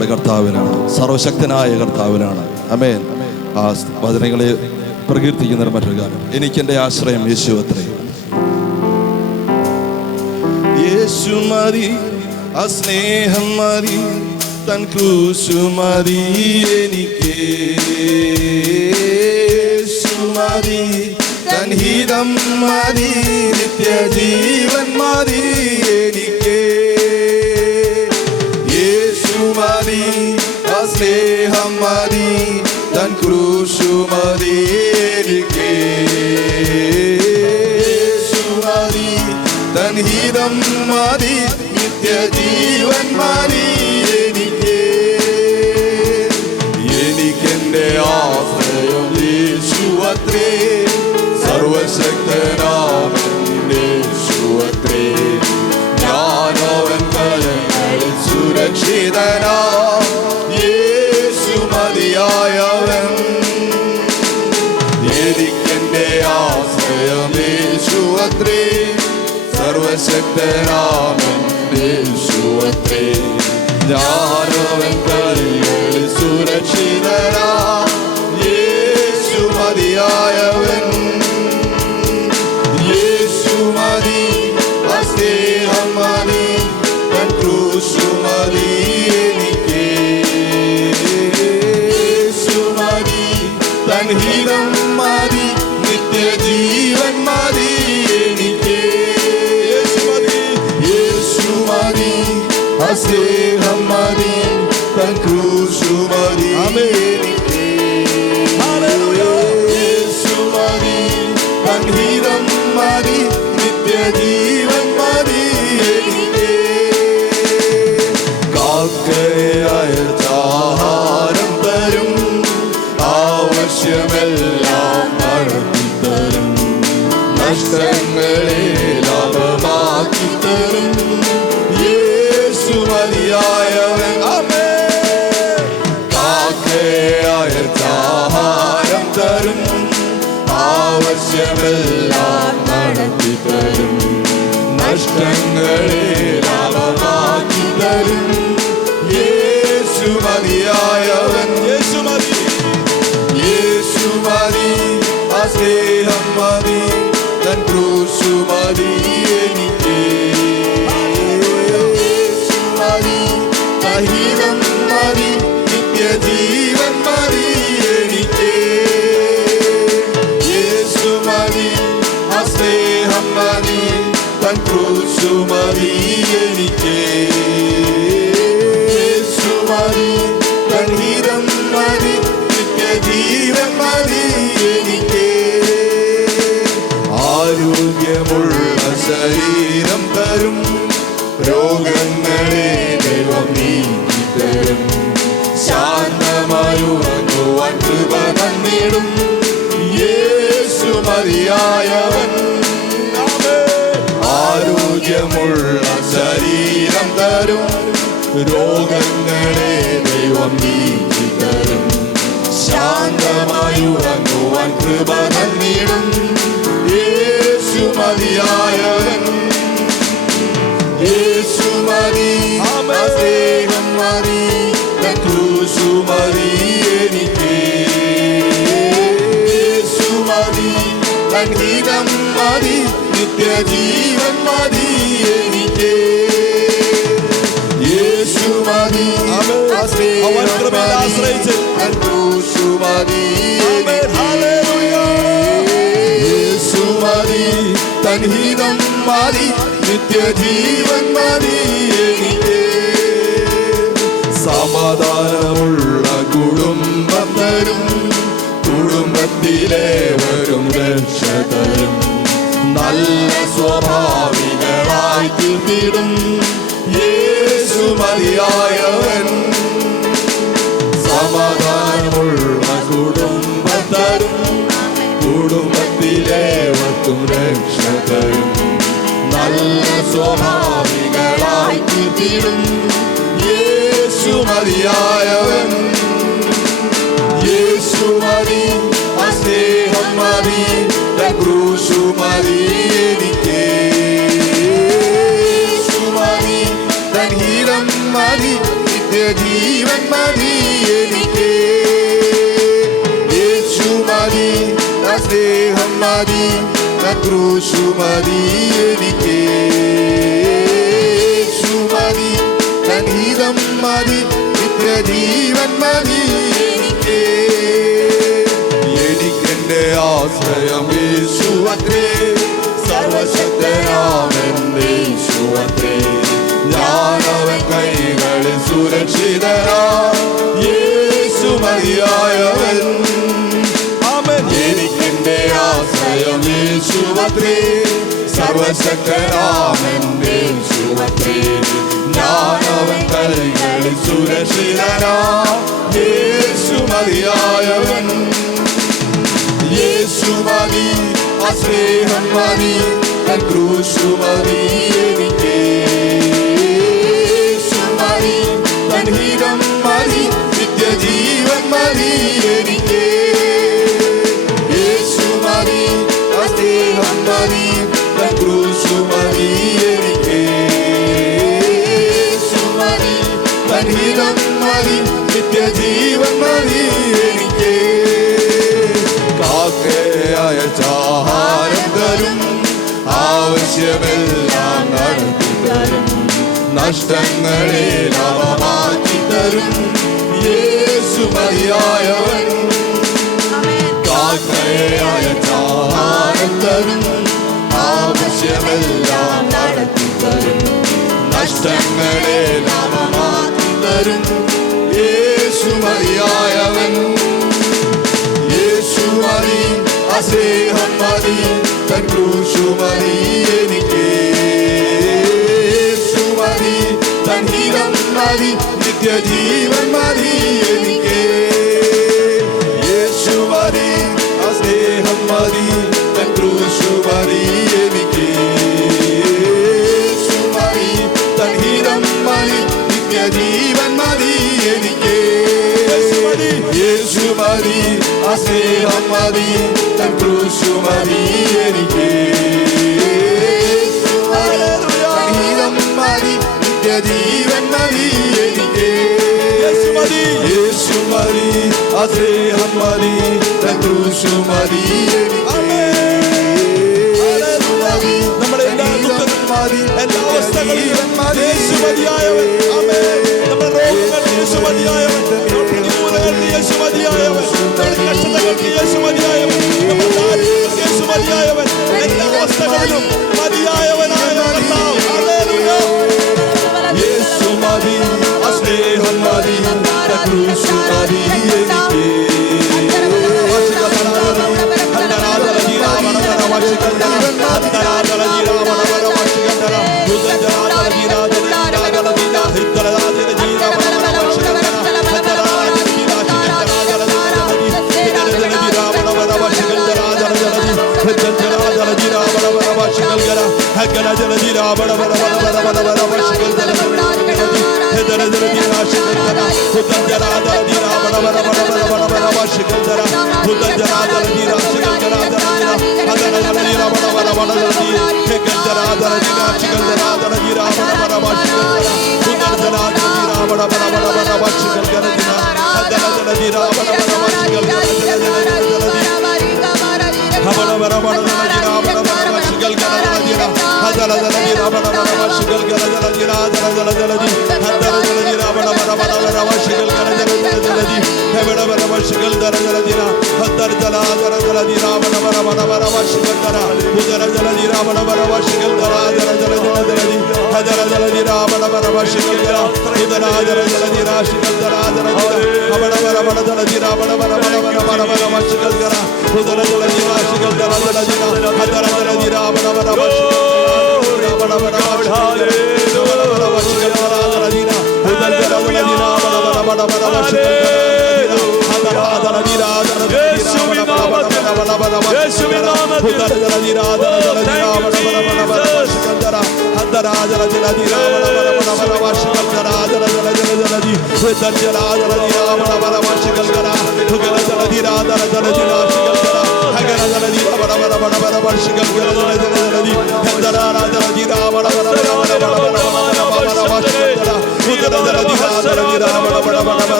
നമ്മുടെ കർത്താവിനാണ്, സർവശക്തനായ കർത്താവിനാണ്. ആമേൻ. ആ വചനങ്ങളെ പ്രകീർത്തിക്കുന്ന മറ്റൊരു ഗാനം. എനിക്കെൻ്റെ ആശ്രയം യേശു അത്രേ. യേശു മതി, ആ സ്നേഹം മതി, തൻ ക്രൂശു മതി എനിക്ക്. യേശു മതി, തൻ ഹിതം മതി, നിത്യജീവൻ മതി എനിക്ക്. യേശു മതി, ആ സ്നേഹം മതി, തൻ ക്രൂശു മതി എനിക്ക്. യേശു മതി, തൻ ഹിതം മതി, നിത്യജീവൻ മതി എനിക്ക്. എനിക്കെന്റെ ആശ്രയം യേശു അത്രേ, സർവശക്തനാമൻ യേശു അത്രേ. ഞാനവൻ കരങ്ങളിൽ സുരക്ഷിതനാ, യേശു മതിയായവൻ. എനിക്കെന്റെ ആശ്രയം യേശു അത്രേ, സർവശക്തനാമൻ യേശു അത്രേ. ഞാനവൻ കരങ്ങളിൽ സുരക്ഷിതനാ, യേശു മതിയായവൻ. യേശു മതി, ആ സ്നേഹം മതി, തൻ ക്രൂശു മതി എനിക്ക്. യേശു മതി, തൻ ഹിതം മതി, നിത്യജീവൻ മതി എനിക്ക്. യേശു മതി, യേശു മതി, ആ സ്നേഹം മതി, തൻ ക്രൂശു മതി എനിക്ക്. യേശു മതി, തൻ ഹിതം മതി, നിത്യജീവൻ മതി എനിക്ക്. കാക്കയായ ആഹാരം തരും, ആവശ്യമെല്ലാം നടത്തിത്തരും, നഷ്ടങ്ങളെ ലാഭമാക്കി തരും, യേശു മതിയായവൻ. കാക്കയായ ആഹാരം തരും, ആവശ്യമെല്ലാം നടത്തിത്തരും, നഷ്ടങ്ങളെ ലാഭമാക്കി തരും, യേശു മതിയായവൻ. യേശു മതി, യേശു മതി, ആ സ്നേഹം മതി, തൻ ക്രൂശു മതി എനിക്ക്. യേശു മതി, തൻ ഹിതം മതി, നിത്യജീവൻ മതി എനിക്ക്. യേശു മതി, ആ സ്നേഹം മതി, തൻ ക്രൂശു മതി എനിക്ക്. യേശു മതി, തൻ ഹിതം മതി, നിത്യജീവൻ മതി എനിക്ക്. ആരോഗ്യമുള്ള ശരീരം തരും, രോഗങ്ങളെ ദൈവം നീക്കിത്തരും, ശാന്തമായി ഉറങ്ങുവാൻ കൃപ തന്നിടും, യേശു മതിയായവൻ. ആരോഗ്യമുള്ള ശരീരം തരും, രോഗങ്ങളെ ദൈവം നീക്കിത്തരും, ശാന്തമായി ഉറങ്ങുവാൻ കൃപ തന്നിടും, യേശു മതിയായവൻ. യേശു മതി, ആ സ്നേഹം മതി, തൻ ക്രൂശു മതി എനിക്ക്. യേശു മതി, തൻ ഹിതം മതി, നിത്യജീവൻ മതി എനിക്ക്. യേശു മതി, ആ സ്നേഹം മതി, തൻ ക്രൂശു മതി എനിക്ക്. യേശു മതി, തൻ ഹിതം മതി, നിത്യജീവൻ മതി എനിക്ക്. സമാധാനമുള്ള കുടുംബം തരും, കുടുംബത്തിലേവരും രക്ഷ തരും, നല്ല സ്വഭാവികളായി തീർത്തിടും, യേശു മതിയായവൻ. സമാധാനമുള്ള കുടുംബം തരും, കുടുംബത്തിലേവർക്കും രക്ഷ തരും, നല്ല സ്വഭാവികളായി തീർത്തിടും, യേശു മതിയായവൻ. യേശു മതി, ആ സ്നേഹം മതി, തൻ ക്രൂശു മതി എനിക്ക്. യേശു മതി, തൻ ഹിതം മതി, നിത്യജീവൻ മതി എനിക്ക്. യേശു മതി, സ്നേഹം മതി, ക്രൂശു മതി എനിക്ക്. യേശു മതി, ഹിതം മതി, നിത്യജീവൻ മതി എനിക്ക്. എനിക്കെന്റെ ആശ്രയം യേശുവത്രേ, സർവശക്തനാമെന്റെ യേശുവത്രേ. ഞാനവൻ കൈകളിൽ സുരക്ഷിതനാ, യേശു മതിയായവൻ. എനിക്കെന്റെ ആശ്രയം യേശുവത്രേ, സർവശക്തനാമെന്റെ യേശുവത്രേ. ഞാനവൻ കൈകളിൽ സുരക്ഷിതനാ, യേശു മതിയായവൻ. യേശു മതി, സ്നേഹം മതി, ക്രൂശു മതി എനിക്ക്. യേശു മതി, ഹിതം മതി, നിത്യജീവൻ മതി എനിക്ക്. യേശു മതി, സ്നേഹം മതി, ക്രൂശു മതി എനിക്ക്. യേശു മതി, ഹിതം മതി, നിത്യജീവൻ മതി എനിക്ക്. കാക്കയായ ആഹാരം തരും, ആവശ്യമെല്ലാം നടത്തി തരും, നഷ്ടങ്ങളെ ലാഭമാക്കി തരും, യേശു മതിയായവൻ. കാക്കയായ ആഹാരം തരും, ആവശ്യമെല്ലാം നടത്തി തരും, നഷ്ടങ്ങളെ ലാഭമാക്കി തരും, യേശു മതിയായവൻ. യേശു മതി, സ്നേഹം മതി, ക്രൂശു മതി എനിക്ക്. യേശു മതി, ഹിതം മതി, നിത്യജീവൻ മതി എനിക്ക്. യേശു മതി, സ്നേഹം മതി, ക്രൂശു മതി എനിക്ക്. യേശു മതി, ഹിതം മതി, നിത്യജീവൻ മതി എനിക്ക്. യേശു മതി, സ്നേഹം മതി, ക്രൂശു മതി എനിക്ക്. ഹിതം മതി, നിത്യജീവൻ മതി എനിക്ക്. യേശു മതി, സ്നേഹം മതി, ക്രൂശു മതി എനിക്ക്. നമ്മുടെ എല്ലാ ദുഃഖങ്ങളും എല്ലാ അവസ്ഥകളിലും യേശു മതിയായവൻ. നമ്മുടെ രോഗങ്ങൾക്ക് യേശു മതിയായവൻ, പ്രതികൂലങ്ങൾക്ക് യേശു മതിയായവൻ, നമ്മുടെ കഷ്ടതകൾക്ക് യേശു മതിയായവൻ, നമ്മുടെ ദാരിദ്ര്യങ്ങൾക്ക് യേശു മതിയായവൻ, എല്ലാ അവസ്ഥകളിലും മതിയായവനായ കർത്താവ്. ഹല്ലേലൂയ. യേശു മതി, സ്നേഹം മതി, ക്രൂശു മതി എനിക്ക്.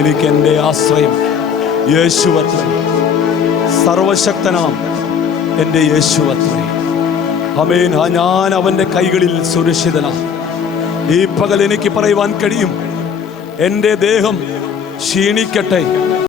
എനിക്ക് എൻ്റെ ആശ്രയം യേശുവത്രേ, സർവശക്തനാം എൻ്റെ യേശുവത്രേ. ആമേൻ. ഞാൻ അവൻ്റെ കൈകളിൽ സുരക്ഷിതനാണ്. ഈ പകൽ എനിക്ക് പറയുവാൻ കഴിയും, എൻ്റെ ദേഹം ക്ഷീണിക്കട്ടെ,